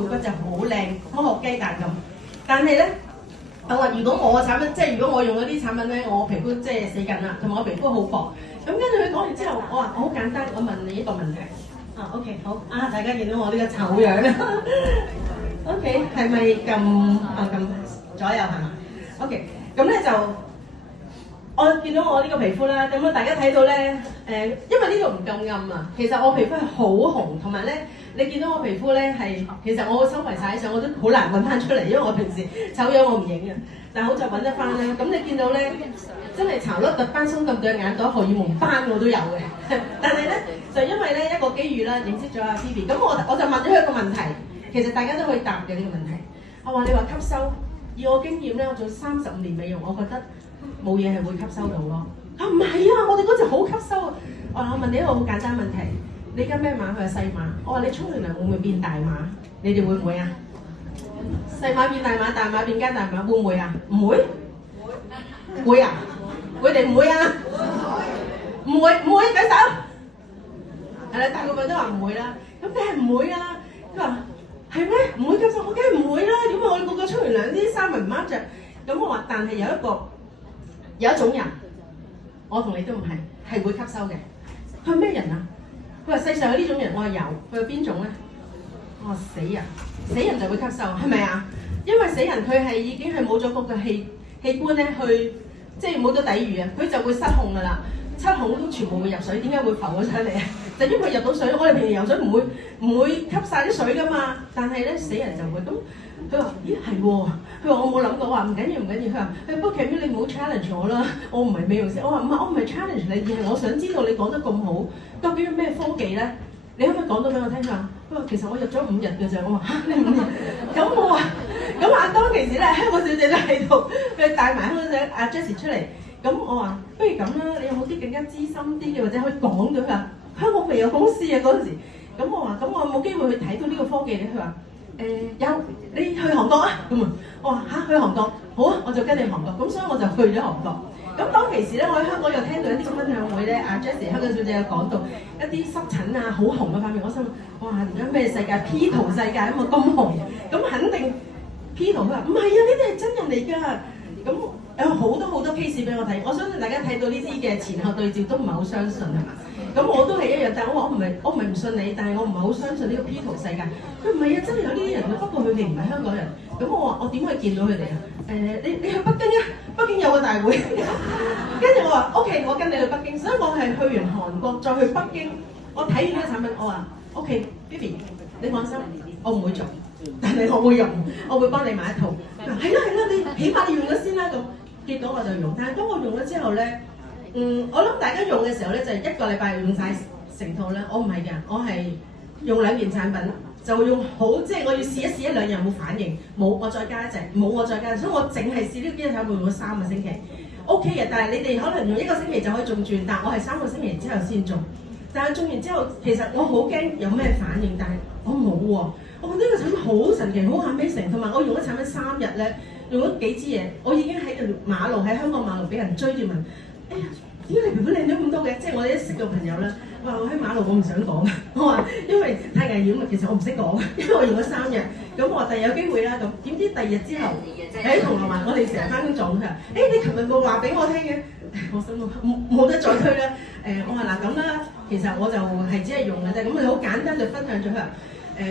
背骨就好靚，剝雞蛋咁。但係咧，我話如果我嘅產品，即係如果我用嗰啲產品咧，我皮膚即係死緊啦，同埋我皮膚好薄。咁跟住佢講完之後，我話我好簡單，我問你一個問題。OK 好啊，大家見到我呢個醜樣OK 係咪咁左右係嘛 ？OK 咁咧就我見到我呢個皮膚啦，咁啊大家睇到咧因為呢度唔夠暗啊，其實我皮膚係好紅，同埋咧你見到我皮膚咧係其實我收埋晒相，我都好難揾翻出嚟，因為我平時醜樣我唔影嘅，但係好在揾得翻咧。咁你見到咧真係巢粒突斑鬆咁對眼袋荷爾蒙斑我都有嘅，但係咧就因為咧一個機遇啦，認識咗阿 Phoebe， 咁我就問咗佢一個問題，其實大家都可以答嘅呢個問題。我話你話吸收，以我經驗咧，我做35年美容，我覺得冇嘢係會吸收到咯。唔係啊，我哋嗰陣好吸收啊！我問你一個好簡單問題，你跟咩碼？佢係細碼。我話你沖完涼會唔會變大碼？你哋會唔會啊？細碼變大碼，大碼變加大碼，會唔會啊？唔會？會啊？佢哋唔會啊？唔會舉手。係啦，大部分都話唔會啦。咁你係唔會啊？佢話係咩？唔會吸收，我梗係唔會啦。點解我哋個個沖完涼啲衫咪唔啱着？咁我話，但係有一種人，我同你都唔係會吸收嘅。佢係咩人啊？佢話世上有呢種人，我話有。佢係邊種咧？我話死人，死人就會吸收，係咪啊？因為死人佢係已經係冇咗嗰個器官咧，去即係冇咗抵禦啊，佢就會失控㗎啦。七孔都全部會入水，點解會浮咗出嚟啊？就因為入到水，我哋平時游水唔會吸晒啲水㗎嘛。但係咧死人就會咁。佢話：咦係喎，佢話我冇諗過，我話唔緊要。佢話：不過 Camille 你唔好 challenge 我啦，我唔係美容師。我話我唔係 challenge 你，而係我想知道你講得咁好，究竟有咩科技咧？你可唔可以講到俾我聽㗎？佢話其實我入咗5日㗎咋。我話嚇你5日？咁我話咁當其時咧，香港小姐都喺度，佢帶埋香港小姐阿 Jessie 出嚟。咁我話不如咁啦，你有冇啲更加資深啲嘅，或者可以講到佢話香港未有公司啊嗰陣時。咁我話咁我有冇機會去睇到呢個科技咧？佢話有，你去韓國啊？咁啊，我話嚇去韓國，好啊，我就跟你韓國。咁所以我就去咗韓國。咁當其時咧，我喺香港又聽到一啲分享會咧，阿 Jessie 香港小姐有講到一啲濕疹啊好紅嘅方面，我心諗哇而家咩世界 P 圖世界咁啊咁紅，咁肯定 P 圖。佢話唔係啊，呢啲係真人嚟㗎。咁有好多 case 俾我睇，我相信大家睇到呢啲嘅前後對照都唔係好相信係嘛？咁我都係一樣，但係我話我唔係唔信你，但係我唔係好相信呢個 P 圖世界。佢唔係啊，真係有呢啲人嘅，不過佢哋唔係香港人。咁我話我點可以見到佢哋啊？你去北京啊？北京有個大會。跟住我話 OK， 我跟你去北京。所以我係去完韓國再去北京，我睇完呢個產品，我話 OK，Phoebe， 你放心，我唔會做，但係我會用，我會幫你買一套。係啦，你起碼你用咗先啦咁。結果我就用，但係當我用咗之後咧，我諗大家用嘅時候咧就係1個禮拜用晒成套咧。我唔係㗎，我係用2件產品，就用好即係我要試1兩日有冇反應，冇我再加一隻，冇我再加，所以我淨係試呢幾隻產品用咗3個星期 ，OK 嘅。但係你哋可能用1個星期就可以中轉，但我係3個星期之後先中。但係中完之後，其實我好驚有咩反應，但係我冇喎。我覺得呢個產品好神奇，好 amazing，同埋我用咗產品3日咧。用咗幾支嘢，我已經喺香港馬路俾人追住問，哎呀，點解你皮膚靚咗咁多嘅？即係我哋一識嘅朋友啦，話我喺馬路我唔想講，我話因為太危險啦，其實我唔識講，因為我用咗3日，咁我話第日有機會啦，咁點知第2日之後喺銅鑼灣，我哋成日翻工撞佢話，你琴日冇話俾我聽嘅，我心諗冇得再推啦，我話嗱咁啦，其實我就係只係用嘅啫，咁佢好簡單就分享咗佢。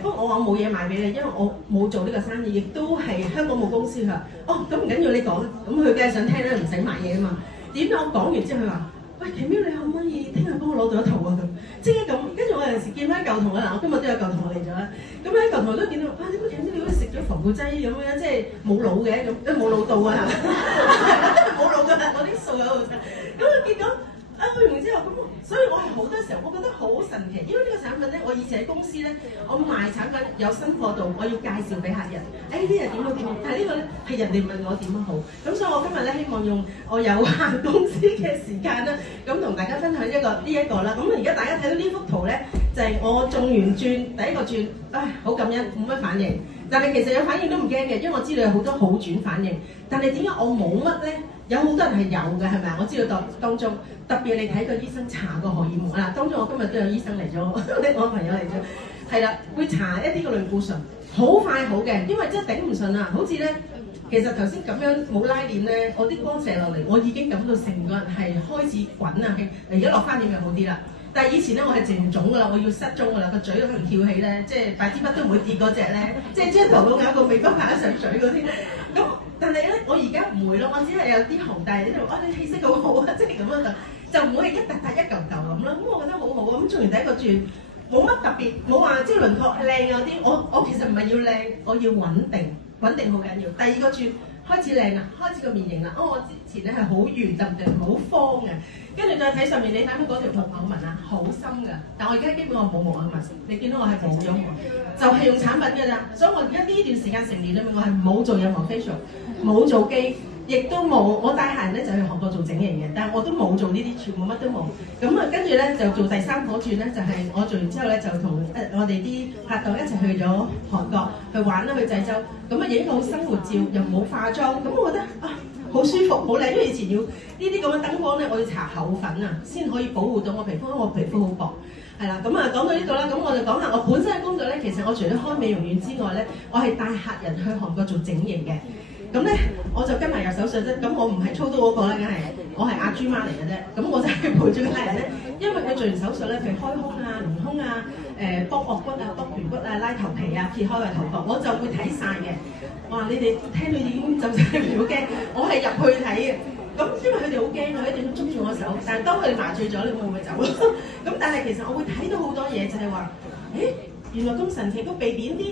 不過我話冇嘢賣俾你，因為我冇做呢個生意，亦都係香港冇公司。佢話咁唔緊要，你講，咁佢梗係想聽啦，唔使買嘢啊嘛。點解我講完之後佢話，喂Camille你可唔可以聽日幫我攞到一套啊咁？即係咁，跟住我有陣時見翻舊同學啦，我今日都有舊同學嚟咗啦。咁喺舊同學都見到，哇！點解Camille你好似食咗防腐劑咁樣，即係冇腦嘅咁，都冇腦到啊，冇腦㗎啦，我啲數喺度食。咁啊結果。去完之後咁，所以我係好多時候，我覺得好神奇，因為呢個產品咧，我以前喺公司咧，我賣產品有新貨到，我要介紹俾客人。呢啲係點樣點樣，但係呢個咧係人哋問我點樣好，咁所以我今日咧希望用我有限公司嘅時間啦，咁同大家分享呢一個啦。咁而家大家睇到呢幅圖咧，就係我種完轉第一個轉，好感恩，冇乜反應。但係其實有反應都唔驚嘅，因為我知道有好多好轉反應。但係點解我冇乜咧？有好多人係有嘅，係咪啊？我知道當中特別你睇個醫生查個荷爾蒙啦。當中我今日都有醫生嚟咗，我朋友嚟咗，係啦，會搽一啲個類固醇，好快好嘅，因為真係頂唔順啊！好似咧，其實頭先咁樣冇拉鏈咧，我啲光射落嚟，我已經感到成個人係開始滾啊！而家落花點又好啲啦。但係以前咧，我係淨腫噶啦，我要失蹤噶啦，個嘴可能翹起咧，即係擺支筆都唔會跌嗰隻咧，即係將頭到咬個尾巴擺上嘴嗰啲。咁但係咧，我而家唔會咯，我只係有啲紅，但係呢度你氣色好好啊，即係咁樣就唔會係一笪笪一嚿嚿咁啦。咁我覺得好好啊。咁做完第一個轉冇乜特別，冇話即係輪廓靚嗰啲。我其實唔係要靚，我要穩定，穩定好緊要。第二個轉開始靚啦，開始個面型啦。我之前咧係好圓揼揼，好方嘅。跟住再睇上面，你睇到嗰條木偶紋啊，好深㗎。但我而家基本上冇木偶紋，你見到我係冇咗，就係用產品㗎咋。所以我而家呢段時間成年裏面，我係冇做任何 facial， 冇做機，亦都冇。我帶客人咧就去學過做整形嘅，但係我都冇做呢啲，全部乜都冇。咁啊，跟住咧就做第三個轉咧，就係我做完之後咧就同我哋啲拍檔一齊去咗韓國去玩啦，去濟州。咁啊影個好生活照，又冇化妝，咁我覺得啊〜好舒服，好靚，因為以前要呢啲咁嘅燈光咧，我要搽厚粉啊，先可以保護到我皮膚，因為我皮膚好薄。係啦，咁啊講到呢度啦，咁我就講下我本身嘅工作咧。其實我除咗開美容院之外咧，我係帶客人去韓國做整形嘅。咁咧我就跟埋入手術啫。咁我唔係操刀嗰個啦，梗係我係阿豬媽嚟嘅啫。咁我就係陪住客人咧，因為佢做完手術咧，譬如開胸啊、隆胸啊、剝顎骨啊、剝臀骨啊、拉頭皮啊、撇開個頭髮，我就會睇晒嘅。哇！你哋聽到已經就真係好驚，我係入去睇嘅。咁因為佢哋好驚，佢一定要捉住我手。但係當佢哋麻醉咗，你會唔會走？咁但係其實我會睇到好多嘢，就係話，原來咁神奇，個鼻扁啲，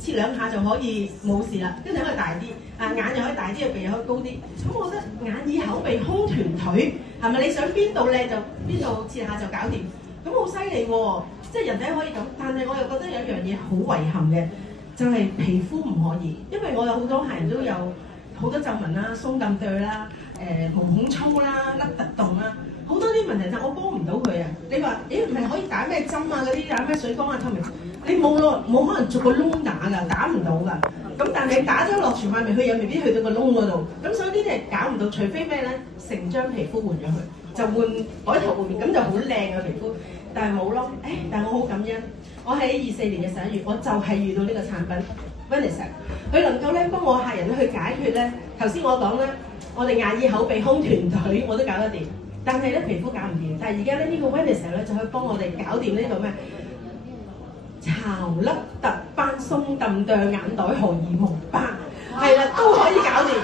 切兩下就可以冇事啦，跟住可以大啲，眼又可以大啲，個鼻又可以高啲。咁我覺得眼耳口鼻胸臀腿係咪你想邊度靚就邊度切下就搞掂？咁好犀利喎！即係人體可以咁，但係我又覺得有一樣嘢好遺憾嘅。就係皮膚唔可以，因為我有好多客人都有好多皺紋啦、鬆咁對啦、毛孔粗啦、甩突洞啦，好多啲問題，但我幫唔到佢啊！你話唔係可以打咩針啊？嗰啲打咩水光啊、透明？你冇咯，冇可能逐個窿打㗎，打唔到㗎。咁但係打咗落全塊面，佢又未必去到個窿嗰度。咁所以呢啲係搞唔到，除非咩咧？成張皮膚換咗佢，就換改頭換面，咁就好靚嘅皮膚。但係冇咯，但係我好感恩。我喺24年嘅11月，我就係遇到呢個產品 Vanessa， 佢能夠咧幫我客人去解決咧。頭先我講咧，我哋眼耳口鼻胸臀腿我都搞得掂，但係咧皮膚搞唔掂。但係而家咧呢個 Vanessa 咧就可以幫我哋搞掂呢個咩巢粒突斑鬆揼哚眼袋荷爾蒙斑，係啦都可以搞掂。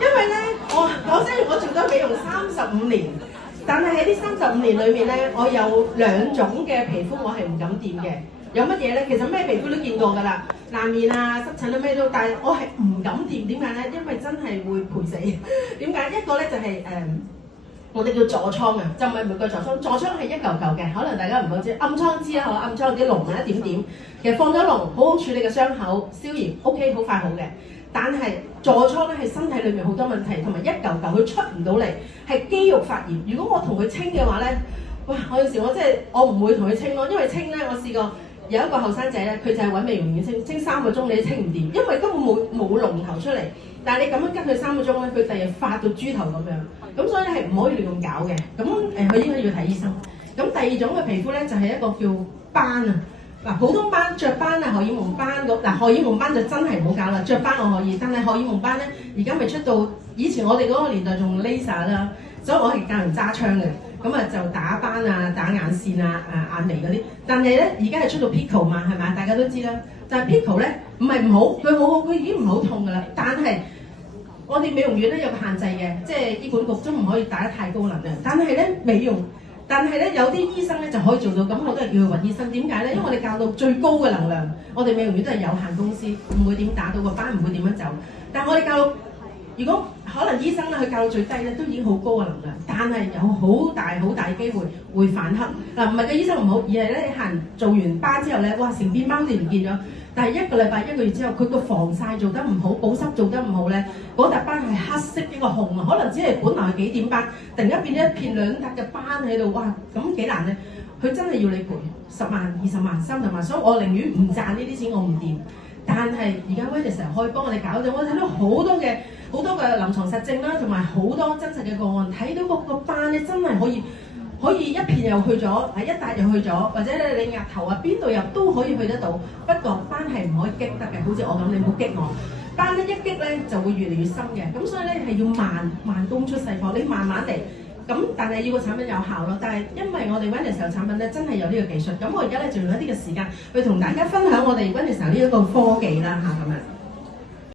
因為咧我真係我做咗美容35年。但係喺呢35年裏面咧，我有2種嘅皮膚我係唔敢掂嘅。有乜嘢咧？其實咩皮膚都見過㗎啦，爛面啊、濕疹啊咩都，但係我係唔敢掂。點解咧？因為真係會賠死。點解？一個咧就係我哋叫痤瘡啊，就唔係每個痤瘡，痤瘡係一嚿嚿嘅，可能大家唔好知。暗瘡知啊，暗瘡有啲膿啊一點點，其實放咗膿，好好處理個傷口，消炎 OK 好快好嘅。但係痤瘡咧係身體裏面好多問題，同埋一嚿嚿佢出唔到嚟，係肌肉發炎。如果我同佢清嘅話咧，哇！我有時我唔會同佢清咯，因為清咧我試過有一個後生仔咧，佢就係揾美容院清3個鐘你都清唔掂，因為根本冇龍頭出嚟。但係你咁樣跟佢3個鐘咧，佢第日發到豬頭咁樣，咁所以咧係唔可以亂咁搞嘅。咁佢應該要睇醫生。咁第二種嘅皮膚咧就係一個叫斑啊。嗱，普通斑、雀斑啊、荷爾蒙斑荷爾蒙斑就真係唔好搞啦。雀斑我可以，但係荷爾蒙斑咧，而家未出到。以前我哋嗰個年代仲 laser 啦，所以我係教人揸槍嘅，咁啊就打斑啊、打眼線啊、眼眉嗰啲。但係咧，而家係出到 Pico 嘛，係咪？大家都知啦。但係 Pico 咧唔係唔好，佢好好，佢已經唔好痛㗎啦。但係我哋美容院咧有個限制嘅，即係醫管局都唔可以打得太高能量。但係咧美容。但係咧，有啲醫生咧就可以做到，咁我都係叫佢揾醫生。點解咧？因為我哋教到最高嘅能量，我哋美容院都係有限公司，唔會點打到個斑，唔會點樣走。但係我哋教到，如果可能醫生咧佢教到最低咧，都已經好高嘅能量，但係有好大機會會反黑。嗱，唔係個醫生唔好，而係咧客人做完斑之後咧，哇，成片斑好似唔見咗。但係1個禮拜、1個月之後，佢個防曬做得唔好，保濕做得唔好咧，嗰笪斑係黑色一個紅啊，可能只係本來係幾點斑，突然間變咗一片2笪嘅斑喺度，哇！咁幾難咧？佢真係要你賠10萬、20萬、30萬，所以我寧願唔賺呢啲錢，我唔掂。但係而家 Vanessa 可以幫我哋搞到，我睇到好多嘅臨床實證啦，同埋好多真實嘅個案，睇到個斑咧真係可以可以一片又去咗，一笪又去咗，或者咧你額頭啊邊度入都可以去得到。不過斑係唔可以激得嘅，好似我咁，你唔好激我。斑咧一激咧就會越嚟越深嘅，咁所以咧係要慢工出細貨，你慢慢嚟。咁但係要個產品有效咯。但係因為我哋 Renisel 產品咧真係有呢個技術，咁我而家咧就用一啲嘅時間去同大家分享我哋 Renisel 呢一個科技啦嚇咁樣。